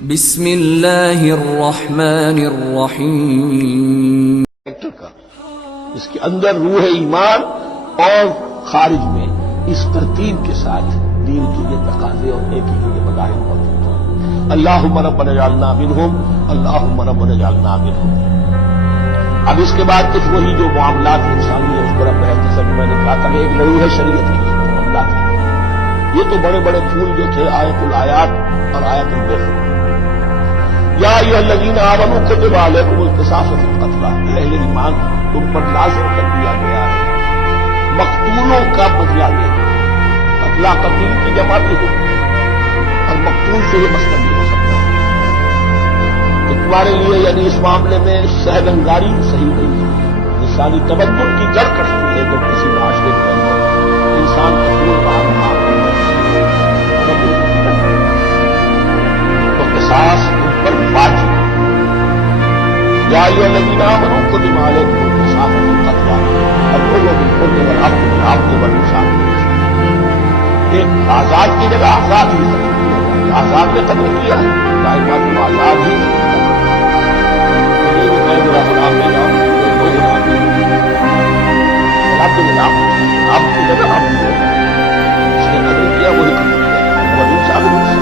بسم اللہ الرحمن الرحیم. اس کے اندر روح ایمان اور خارج میں اس ترتیب کے ساتھ دین کے یہ تقاضے اور نیکی کے یہ مظاہر موجود ہیں. اللہم ربنا اجعلنا منہم، اللہم ربنا اجعلنا منہم. اب اس کے بعد کچھ وہی جو معاملات انسانی ہے اس پر اب بحث، جیسا کہ میں نے کہا تھا کہ ایک لڑی ہے شریعت کی معاملات کی. یہ تو بڑے بڑے پھول جو تھے آیت الآیات اور آیت البیت. یا ایھا الذین آمنوا کتب علیکم القصاص فی القتلی، اہل ایمان تم پر لازم کر دیا گیا ہے مقتولوں کا بدلہ لینا. قتلہ قتیل کی جمع بھی ہو اور مقتول سے یہ مصدر بھی ہو سکتا ہے. تو تمہارے لیے یعنی اس معاملے میں سہل انگاری صحیح نہیں ہے. انسانی تمدن کی جڑ کٹتی ہے جب کسی معاشرے کے اندر انسان قتول رہا تو قصاص ان پر واجب. یا ایھا الذین آمنوا کتب علیکم القصاص فی القتلی الحر بالحر والعبد بالعبد والانثى بالانثى. ایک آزاد کی جگہ آزاد ہی قتل کیا جائے. آزاد نے قتل کیا ہے دائما تم آزاد ہی میرا غلام لے جاؤ کوئی غلام نہیں. عبد بالعبد، عبد کی جگہ عبد ہو اس نے قتل کیا وہی قتل کیا والانثى بالانثى.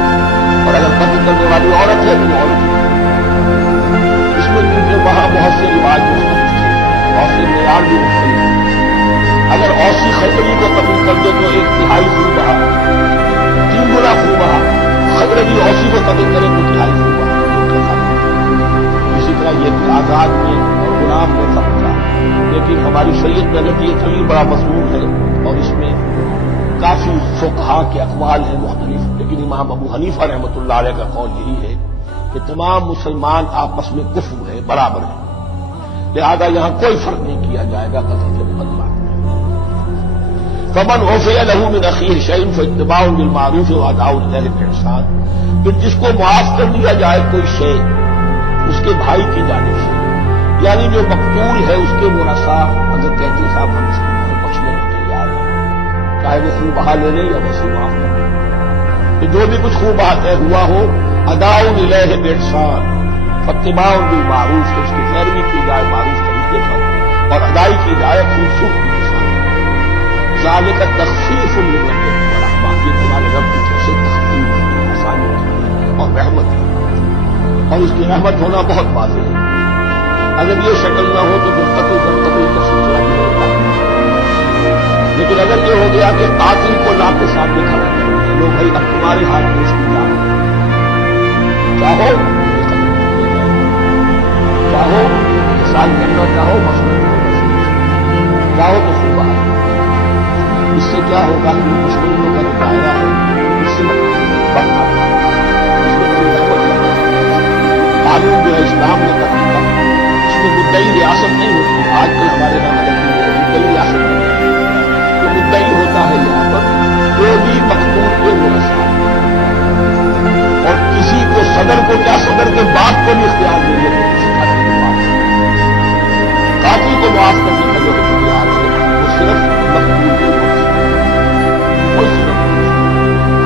اور اگر قتل کرنے والی عورت ہے تو عورت ہی. اس میں کیونکہ وہاں بہت سے رواج مختلف تھے، بہت سے معیار بھی مختلف تھے. اگر اوسی خطری کو قتل کر دے تو 1/3 خون بہا، 3 گنا خون بہا. خطری اوسی کو قتل کرے تو 2.5 خون بہا. اسی طرح یہ بھی آزاد میں اور غلام میں فرق تھا. لیکن ہماری شریعت میں اگر یہ طویل بڑا مضمون ہے اور اس میں کافی فقہا کے اقوال ہیں مختلف، لیکن امام ابو حنیفہ رحمۃ اللہ علیہ کا قول یہی ہے کہ تمام مسلمان آپس میں کفر ہے، برابر ہیں. لہذا یہاں کوئی فرق نہیں کیا جائے گا قتل کے مقدمات میں. فمن عفی لہ من اخیہ شیء فاتباع بالمعروف واداء الیہ باحسان. پھر جس کو معاف کر دیا جائے کوئی شے اس کے بھائی کی جانب سے، یعنی جو مقتول ہے اس کے ورثاء اگر کہتے صاحب ہم اس کو بخشنے کے تیار ہیں، چاہے وہ خون بہا لے لیں یا ویسے معاف کر دیں، تو جو بھی کچھ خون بہا طے ہوا ہو اداء الیہ باحسان فاتباع بالمعروف، تو اس کی پیروی کی جائے معروف طریقے پر اور ادائی کی جائے خوبصورتی کے ساتھ. ذالک تخفیف من ربکم ورحمہ، یہ تمہارے رب کی طرف سے تخفیف ہے، آسانی ہے اور رحمت ہے. اور اس کی رحمت ہونا بہت واضح ہے. اگر یہ شکل نہ ہو تو پھر قتل کا سلسلہ نہیں ہوتا. لیکن اگر یہ ہو گیا کہ قاتل کو لا کے سامنے کھڑا کر دیا، لو بھائی اب تمہارے ہاتھ میں اس کی جان ہے، چاہو چاہو انسان کرنا چاہو مصروف چاہو تو خوب آئے. اس سے کیا ہوگا کہ مسلموں کا جو دائرہ ہے اس سے بڑھتا ہے. اس میں کوئی رحمت نہیں. قانون جو ہے اسلام نے قتل کا اس میں مدعی ریاست نہیں ہوتی. آج کل ہمارے یہاں مدعی ریاست نہیں ہوتی. تو مدعی ہوتا ہے یہاں پر جو بھی مقتول کے ورثاء، اور کسی کو صدر کو کیا صدر کے باپ کو بھی اختیار نہیں ہے کسی قاتل کو معاف کرنے. قاتل کو معاف کرنے کا جو اختیار ہے وہ صرف مقتول کے ورثاء. کوئی صدر نہیں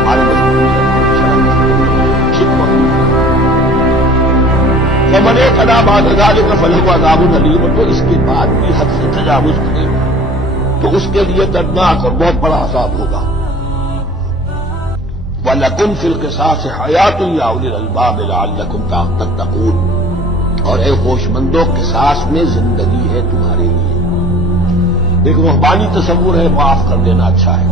ہمارے فمن اعتدی بعد ذلک فلہ عذاب الیم. تو اس کے بعد بھی حد سے تجاوز کرے تو اس کے لیے دردناک اور بہت بڑا عذاب ہوگا. وَلَكُمْ فِي الْقِصَاصِ حَيَاةٌ يَا أُولِي الْأَلْبَابِ لَعَلَّكُمْ تَتَّقُونَ. اور اے ہوش مندوں قصاص میں زندگی ہے تمہارے لیے. ایک روحانی تصور ہے معاف کر دینا اچھا ہے.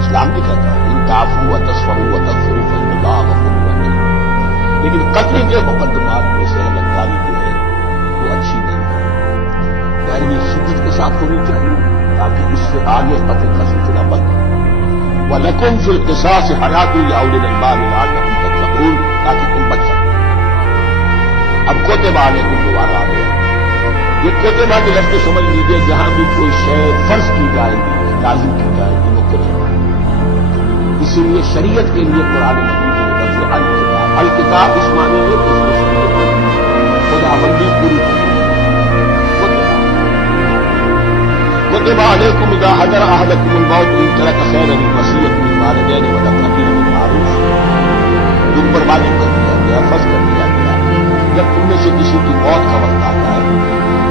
اسلام بھی کہتا ہے ان تعفوا وتصفحوا وتغفروا فإن الله غفور رحیم. لیکن قتل کے مقدمات میں سے لگاری جو ہے وہ اچھی نہیں ہے. پیروی شدت کے ساتھ ہونی چاہیے تاکہ اس سے آگے قتل کا سلسلہ بند ہو. وَلَكُمْ فِي الْقِصَاصِ حَيَاةٌ يَا أُولِي الْأَلْبَابِ لَعَلَّكُمْ تَتَّقُونَ، تاکہ تم بچ سکو. اب کتب علیکم دوبارہ آ گیا. یہ کتبہ کے لفظ سمجھ لیجیے جہاں بھی کوئی شے فرض کی جائے گی لازم کی جائے گی وہ کتب. اسی لیے شریعت کے لیے قرآن مجید میں لفظ الکتاب، الکتاب اس معنی میں اس میں شریعت خدا بندی پوری ہوئی. کتب علیکم اذا حضر احدکم الموت ان ترک خیرا الوصیۃ للوالدین والاقربین بالمعروف. تم پر واجب کر دیا گیا، فرض کر دیا گیا جب تم میں سے کسی کی موت کا وقت آتا ہے،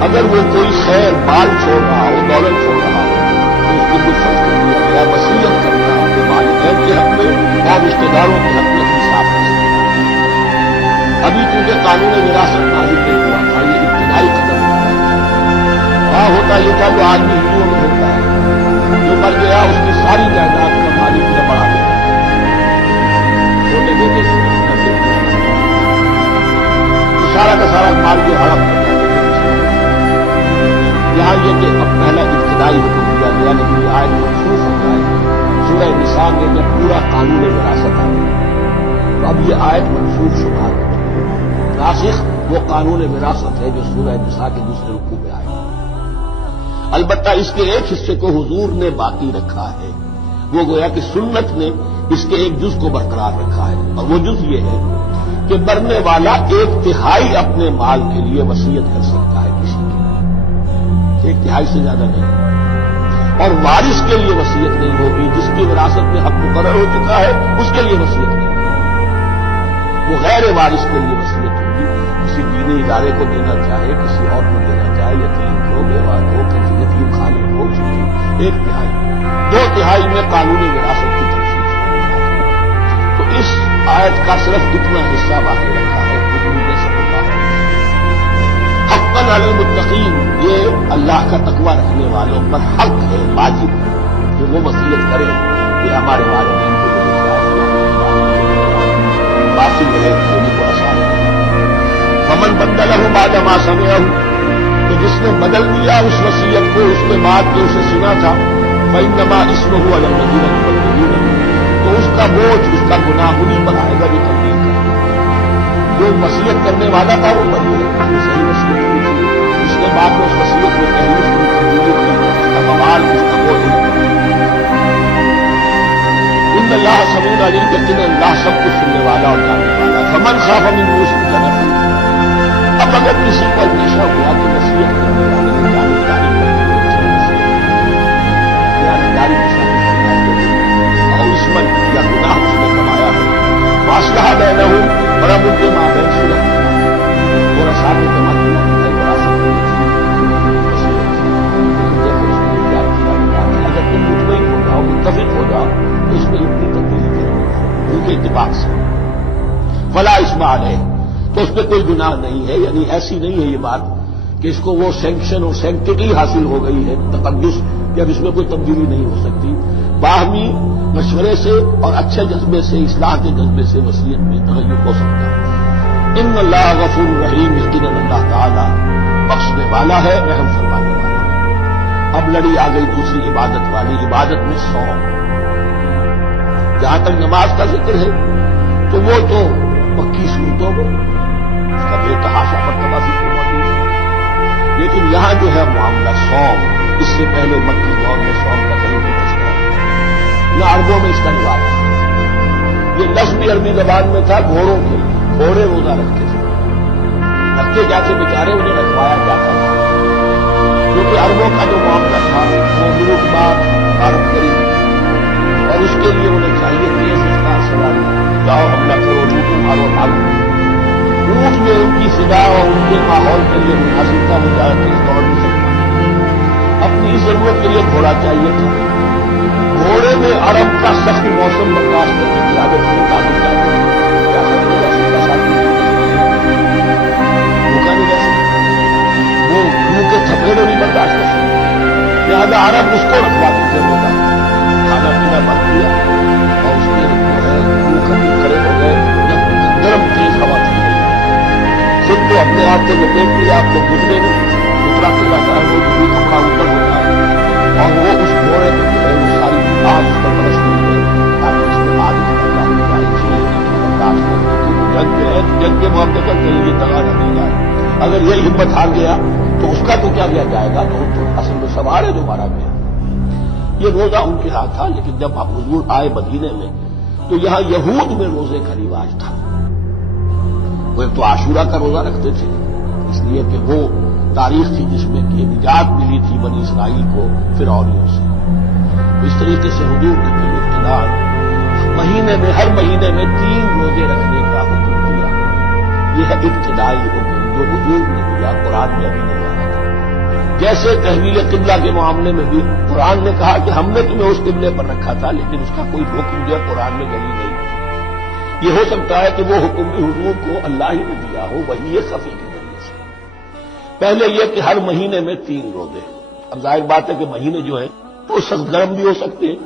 اگر وہ کوئی خیر مال چھوڑ رہا ہو، دولت چھوڑ رہا ہو، تو اس کے لیے فرض کر دیا گیا وصیت کرنا اپنے والدین کے حق میں اور رشتے داروں کے حق میں انصاف کرنا۔ ابھی چونکہ قانون وراثت نازل نہیں ہوا تھا، یہ ابتدائی قدم تھا۔ وہاں ہوتا یہ تھا جو آدمی ہندوؤں میں ہوتا ہے، جو مر گیا اس کی ساری جائیداد کا مالک نہ بڑھا دیا، چھوٹے بیٹے سے سارا کا سارا مال جو ہڑپ کرتا ہے۔ یہاں یہ کہ اب پہلا ابتدائی حکم دیا گیا، لیکن یہ آیت مصروف ہو جائے سورہ نساء میں جب پورا قانون وراثت آ گیا، تو اب یہ آیت منسوخ شمار ہوتی ہے۔ ناسخ وہ قانون وراثت ہے جو سورہ نساء کے دوسرے رکوع میں آئے۔ البتہ اس کے ایک حصے کو حضور نے باقی رکھا ہے، وہ گویا کہ سنت نے اس کے ایک جز کو برقرار رکھا ہے، اور وہ جز یہ ہے کہ مرنے والا 1/3 اپنے مال کے لیے وصیت کر سکتا ہے کسی کے لیے، 1/3 سے زیادہ نہیں، اور وارث کے لیے وصیت نہیں ہوگی۔ جس کی وراثت میں حق مقرر ہو چکا ہے اس کے لیے وصیت نہیں ہوگی، وہ غیر وارث کے لیے وصیت ہوگی، کسی دینی ادارے کو دینا چاہے، کسی اور کو دینا چاہے، یتیم کو، بیوہ کو، کسی یتیم خانے کو، 1/3 2/3 میں قانونی وراثت کی تفصیل ہے۔ تو اس آیت کا صرف اتنا حصہ باقی رکھا ہے حضور نے صلی اللہ علیہ وسلم۔ حقاً علی المتقین، یہ اللہ کا تقوی رکھنے والوں پر حق ہے، واجب ہے کہ وہ وصیت کریں کہ ہمارے والدین کو یہ باقی ہے ہونے کو آسان ہے۔ فمن بدلہ بعد ما سمعہ، تو جس نے بدل دیا اس وصیت کو اس کے بعد کہ اسے سنا تھا، فإنما اسمہ علی الذین یبدلونہ، تو اس کا بوجھ، اس کا گناہ انہیں پر آئے گا جو تبدیل کرے۔ جو وصیت کرنے والا تھا وہ بری ہے، اس نے صحیح وصیت کی تھی، اس کے بعد میں اس وصیت میں تحریف کی، تبدیلی کی، اس کا بوال، اس کا بوجھ نہیں۔ ان اللہ سمیع علیم، یقین اللہ سب کچھ سننے والا اور جاننے والا۔ فمن خاف من موص جنفا، اب اگر کسی کو اندیشہ ہوا کہ وصیت کرنے والے نے جانبداری جانبداری کے ساتھ عصمت یا گناہ اس نے کمایا ہے، فاصلہ بینہم، اور اب ان کے مابین صلح اور اصحاب جمع کیا وراثت میں اگر تم مطمئن ہو جاؤ، متفق ہو جاؤ تو اس میں اتنی تبدیلی کرو ان کے اتفاق سے، فلا اسم علیہ، تو اس میں کوئی گناہ نہیں ہے۔ یعنی ایسی نہیں ہے یہ بات کہ اس کو وہ سینکشن اور سینکٹیٹی حاصل ہو گئی ہے، تقدس، کہ اب اس میں کوئی تبدیلی نہیں ہو سکتی۔ باہمی مشورے سے اور اچھے جذبے سے، اصلاح کے جذبے سے وصیت میں تغیر ہو سکتا ہے۔ ان اللہ غفور رحیم، یقیناً اللہ تعالیٰ بخشنے والا ہے، رحم فرمانے والا ہے۔ اب لڑی آ گئی دوسری عبادت والی، عبادت میں صوم۔ جہاں تک نماز کا ذکر ہے تو وہ تو مکی صورتوں میں اس کا بے تحاشا مرتبہ ذکر موجود ہے، لیکن یہاں جو ہے معاملہ صوم، اس سے پہلے مکی دور میں صوم کا کہیں بھی تذکرہ نہ عربوں میں اس کا رواج تھا۔ یہ لفظ بھی عربی زبان میں تھا گھوڑوں کے، گھوڑے روزہ رکھتے تھے، رکھتے کیا تھے بیچارے، انہیں رکھوایا جاتا تھا، کیونکہ عربوں کا جو معاملہ تھا وہ ملک بات عرب کریم، اور اس کے لیے انہیں چاہیے تیز رفتار سواری، جاؤ حملہ کرو، لوٹو مارو مارو۔ اونٹ میں ان کی فضا اور ان کے ماحول کے لیے مناسب تھا، وہ زیادہ تیز دوڑ نہیں سکتا، اپنی ضرورت کے لیے گھوڑا چاہیے تھا۔ گھوڑے میں عرب کا سخت موسم برداشت کرنے کی عادت نہیں، کافی جاتی بھوکا نہیں جا سکتا، وہ منہ کے تھپیڑے نہیں برداشت کر سکتے، لہٰذا عرب اس کو رکھواتے تھے روزہ، کھانا پینا بند کیا اور اس میں منہ کھڑے ہو گئے جب گرم تیز ہوا چل رہی ہے، خود تو اپنے آپ کو لپیٹ لیا، آپ کو گزرے نہیں، اترا کے جاتا ہے، وہ بھی کپڑا اوپر ہوتا ہے، اور وہ اس گھوڑے میں جو ہے وہ ساری آگ اس پر برس رہی ہے تاکہ اس میں آگ اس پر لانے جائے، اس لیے برداشت کرنے کی جنگ جو ہے، جنگ کے موقع پر کہیں یہ تغاضا نہیں جائے۔ اگر یہ ہمت ہار گیا تو اس کا تو کیا کیا جائے گا، تو اصل میں سوار ہے جو مارا گیا۔ یہ روزہ ان کے ہاتھ تھا، لیکن جب آپ حضور آئے مدینے میں تو یہاں یہود میں روزے کا رواج تھا۔ وہ تو عاشورہ کا روزہ رکھتے تھے، اس لیے کہ وہ تاریخ تھی جس میں کہ نجات ملی تھی بنی اسرائیل کو فرعونیوں سے۔ اس طریقے سے حضور نے اقتدار مہینے میں، ہر مہینے میں 3 روزے رکھنے کا حکم دیا۔ یہ ہے ابتدائی حکم جو وجود نے دیا، قرآن میں ابھی نہیں آیا تھا۔ جیسے تحویل قبلہ کے معاملے میں بھی قرآن نے کہا کہ ہم نے تمہیں اس قبلے پر رکھا تھا، لیکن اس کا کوئی حکم جو ہے قرآن میں دلیل نہیں ہے۔ یہ ہو سکتا ہے کہ وہ حکم بھی حضور کو اللہ ہی نے دیا ہو، وہی خفی کے ذریعے سے۔ پہلے یہ کہ ہر مہینے میں 3 روزے۔ اب ظاہر بات ہے کہ مہینے جو ہیں وہ سخت گرم بھی ہو سکتے ہیں،